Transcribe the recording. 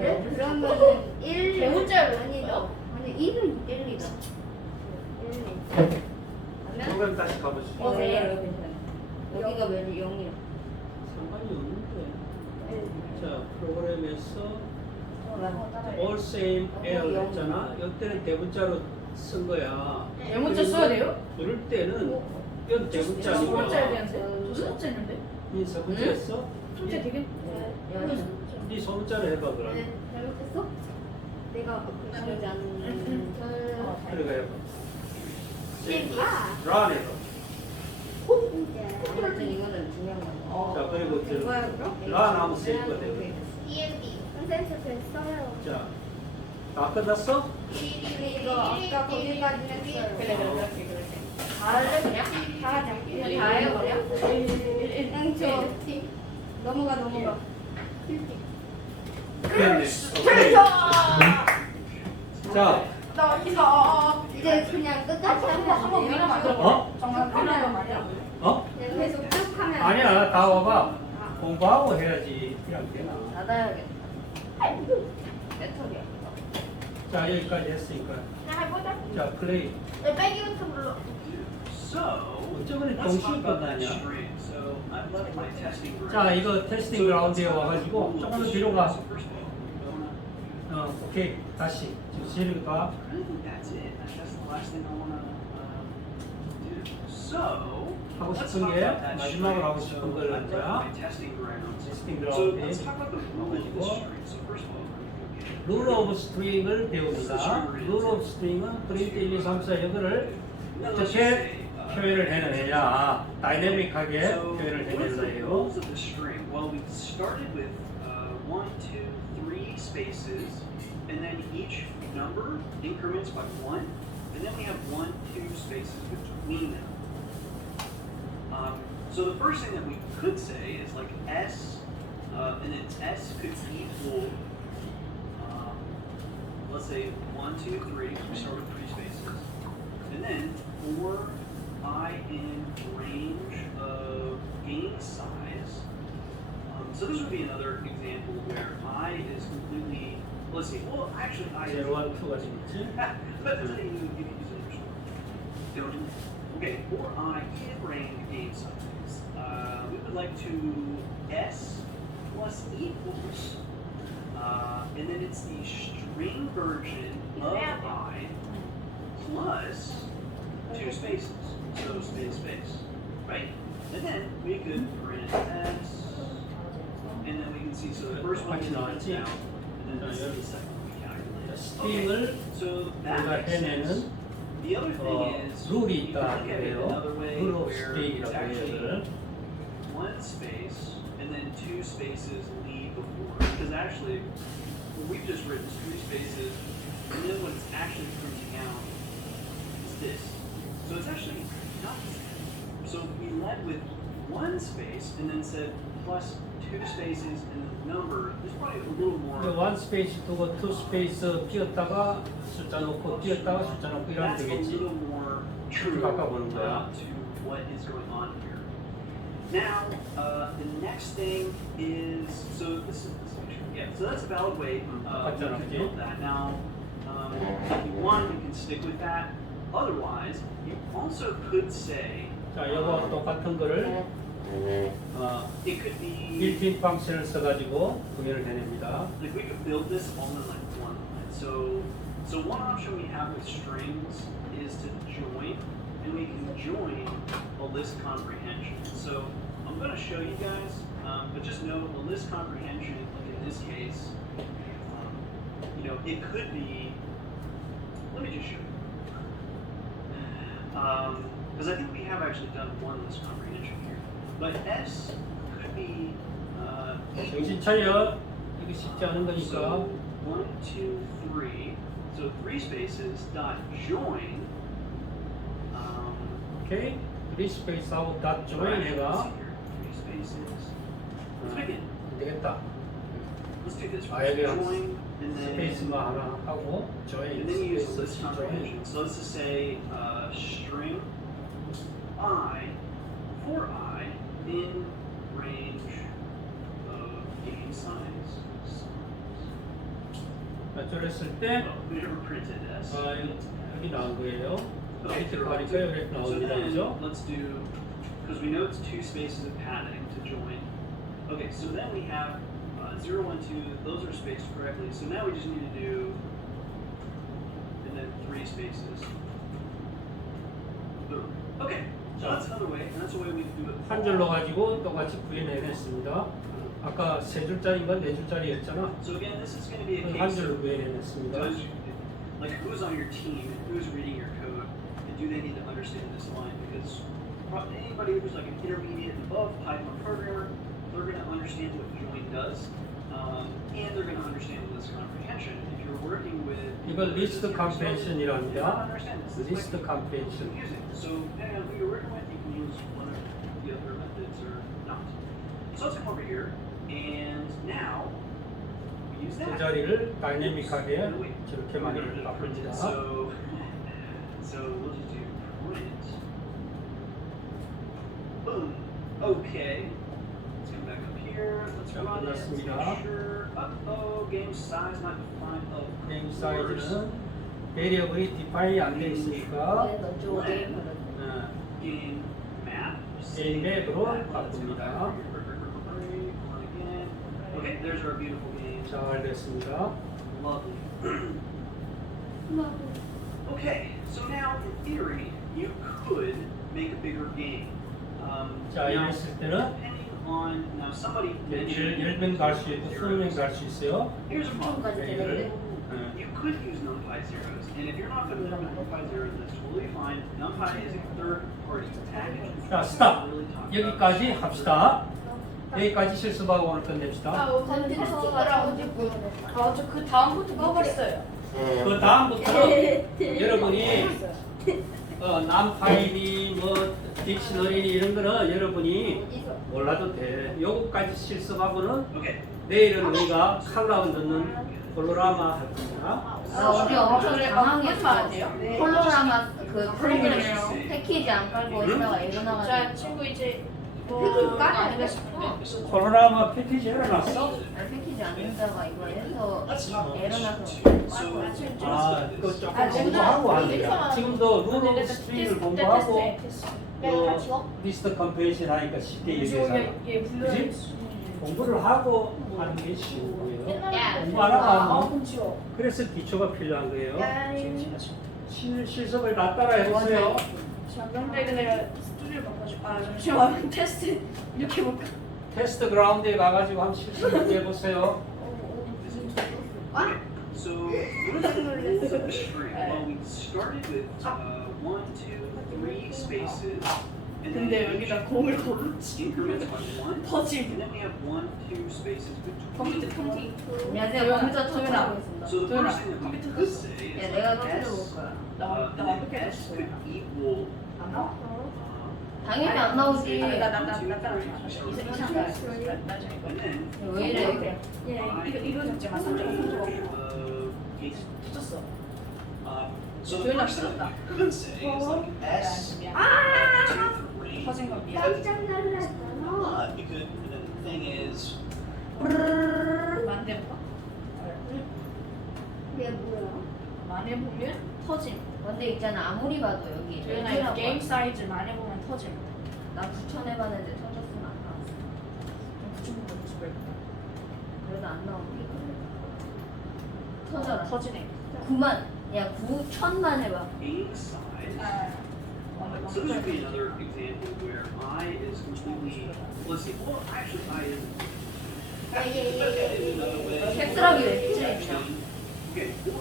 그래? 그러면은 1 대문자로 아니다. 아니 1은 1이다. 1. 그럼 다시 가보시죠. 네. 여기가 왜 0이야? 상관이 없는데. 자, 프로그램에서 어, all same error 했잖아. 이때는 대문자로 쓴 거야. 대문자 써야 돼요? 그럴 때는 이건 첫 대문자니까. 번째야 되는데? 두 번째인데? 이 소문자였어? 첫 번째 되게 네 소문자로 해봐 그럼. 네, 잘못했어? 내가 그러지 않는 그래가 해봐. 아. run 해봐. 아무튼 이거는 중요한 거. 자, 그리고 이거야 그럼? run 하면 세이브가 되거든. EMD 컨센트 됐어요. 자, 다 끝났어? 이거 아까 거기까지 했어요. 그래 그렇게 다 할래 그냥? 다 하자. 그냥 다 해요 그냥? 땡초. 넘어가. 됐네. 자, 이제 그냥 끝까지 한번 하면 밀어봐. 돼요. 어? 정말 끝나는 말이야. 어? 그냥 계속 쭉 하면 아니야, 다 와봐. 공부하고 해야지. 그냥 되나. 닫아야겠다. 배터리야. 자, 여기까지 했으니까. 해보자. 자, 플레이. 빼기부터 불러. 어쩌면 동시에 끝나냐. So I'm letting my testing group. 자, 이거 테스팅 그라운드에 와가지고 조금만 뒤로 가. 오케이. 다시. 지금 시리를 봐. I think that's it. That's the last thing I wanna do. So 하고 let's 싶은 talk 게 about that 마지막으로 하고 string. 싶은 So 걸 I've left 하자. my testing grounds. 테스팅 So 그라운드에 let's talk about the rule of the 와가지고 string. So first of all, 룰 오브 스트링을 배웁니다. 룰 오브 스트링은 프린트 1, 2, 3, 4 이거를 어떻게 표현을 해내느냐, 다이네믹하게 표현을 what is the 해내려고. rules of the string? Well, we started with 1, 2, 3 spaces, and then each number increments by 1, and then we have 1, 2 spaces between them. So the first thing that we could say is like S, and then S could equal, let's say 1, 2, 3. We start with 3 spaces, and then 4 I in range of game size. So this would be another example where I is completely, let's see, well actually I is, 0, 1, 2가 있지. but you use it don't do that. Okay, for I in range game size, we would like to S plus equals, and then it's the string version of I plus 2 spaces. So space, right? And then we could print S, and then we can see, so the first one is down, and then this is the second one we calculate. 스트링을 So that 우리가 makes sense. 해내는 The other thing is, 룰이 you can 있다 look at it 그래요. another way 룰 오브 where it's 스트링이라고 해요. actually 이거를. 1 space and then 2 spaces lead before. Because actually, what we've just written is 3 spaces, and then what it's actually printing out is this. So it's actually not the same. So if we led with 1 space and then said plus 2 spaces and the number, there's probably a little more. 원 스페이스 두고 투 스페이스 띄었다가 숫자 놓고 띄었다가 숫자 놓고 이러면 That's a 되겠지. little more true 바꿔보는 거야. to what is going on here. Now, the next thing is, so this is yeah, so that's a valid way we can build that. Now, if you want, you can stick with that. Otherwise, you also could say 자, 이거 똑같은 거를 it could be 빌트인 펑션을 써가지고 구현을 해냅니다. like we could build this all in like one line. So one option we have with strings is to join, and we can join a list comprehension. So I'm going to show you guys, but just know a list comprehension, like in this case, you know, it could be. Let me just show you. Because I think we have actually done one list comprehension here, but S could be. 정신 차려. 이게 쉽지 않은 거니까. So 1, 2, 3. So 3 spaces dot join. 오케이. 3 스페이스하고 닷 조인 해가. 3 spaces. Let's make it. 되겠다. Let's do this. 아, 여기 Join and then. 스페이스만 하나 하고 조인 And then you use 스페이스 list 조인. comprehension. So let's just say string I for I in range of game size. 줄였을 때 we never printed S. 여기 나온 거예요. Okay, 밑으로 so 가니까 이렇게 나옵니다. then 그죠? let's do, because we know it's two spaces of padding to join. Okay, so then we have 0, 1, 2, those are spaced correctly. So now we just need to do, and then 3 spaces. Boom. Okay, so that's another way, and that's the way we do it. 한 줄로 가지고 똑같이 구현해냈습니다. 아까 세 줄짜리인가 네 줄짜리였잖아. So again, this is going to be a 한 case 줄로 of 구현해냈습니다. like who's on your team and who's reading your code, and do they need to understand this line? Because anybody who's like an intermediate and above Python programmer, they're going to understand what join does, and they're going to understand what is comprehension. If you're working with 이걸 리스트 you don't 컴프레hen션이랍니다. understand this. It's 리스트 like 컴프레hen션. confusing. So depending on who you're working with, you can use one of the other methods or not. So let's come over here, and now we use that. 제자리를 다이네믹하게 저렇게 만들 바꿉니다. So we'll just do print. Boom. Okay. Let's come back up here. Let's 자, run it. Let's 끝났습니다. make sure. Uh-oh, game size not defined. Of 게임 course. 사이즈는 베리어블이 디파인이 안 돼 있으니까 너쪽 게임 Game map. 게임 맵으로 바꿉니다. Okay, there's our beautiful game. 잘 됐습니다. Lovely. Okay, so now in theory, you could make a bigger game. 자, now, 이랬을 때는 depending on now somebody mentioned 10명 갈 수 있고 20명 갈 수 있어요. Here's a problem. 까지 되는데 You could use numpy zeros, and if you're not familiar with numpy zeros, that's totally fine. Numpy is a third-party package. 자, 스탑. Really talk about 여기까지 합시다. 여기까지 실습하고 오늘 끝냅시다. 컨텐츠라고 찍고 그 다음부터 꺼버렸어요. 그 다음부터 여러분이 남파이니 뭐 딕셔너리 이런 거는 여러분이 몰라도 돼. 요거까지 실습하고는 Okay. 내일은 우리가 칼라운 듣는 콜로라마 할 겁니다. 우리 엄청 당황했어. 돼요? 콜로라마 그 프로그래머 패키지 안 깔고 있다가 에러 나가지고. 자 친구 이제 패키지 깔아야 안 돼. 하겠습니다. 콜로라마 패키지 해놨어? 패키지 안 된다가 이거 해서 에러 나서 So, 그 조금 공부하고 하는 거야. 지금도 룰 오브 스트링을 공부하고 또 리스트 컴프레hen션 하니까 쉽게 얘기해서 얘 불러야 그치? 공부를 하고 하는 게 쉬운 거예요. 야, 공부 안 하면 그럼 지워. 그래서 기초가 필요한 거예요. 실습을 다 따라 해보세요. 근데 내가 스튜디오를 바꿔줘. 잠시만 테스트 이렇게 볼까? 테스트 그라운드에 가가지고 한번 실습 해보세요. so what is the string? Well, we started with 1, 2, 3 spaces, and then 근데 여기다 공을 더 붙이. increments by 1, 터짐. and then we have 1, 2 spaces 컴퓨터 between. 컴퓨터. 안녕하세요. 컴퓨터 터치하고 있습니다. So the first thing that we could say 야, is 내가 that 터치를 S, 볼 거야. 나 완벽해 S could equal 안 나와? 당연히 안 나오지. 나 이상 나중에 and then 왜 이래? 이거 적지 마. 3.5 붙였어. so the 조연아 first thing 풀었다. we could say is like S, 2, 3, 터진 거 미안. you could, and then the thing is, 만대볼까? 만에 보면 터짐. 근데 있잖아 아무리 봐도 여기 조연아 이거 게임 사이즈 만에 보면 터짐. 나 9천 해봤는데 터졌으면 안 나왔어. 붙여보면 무슨 말? 그래도 안 나오지. 터져라. 터지네. 9만. 야 9천만 해봐. game size. So this would be another example where I is completely, let's see, well actually I is another way. 섹스라기 왜 찔리냐? Okay, or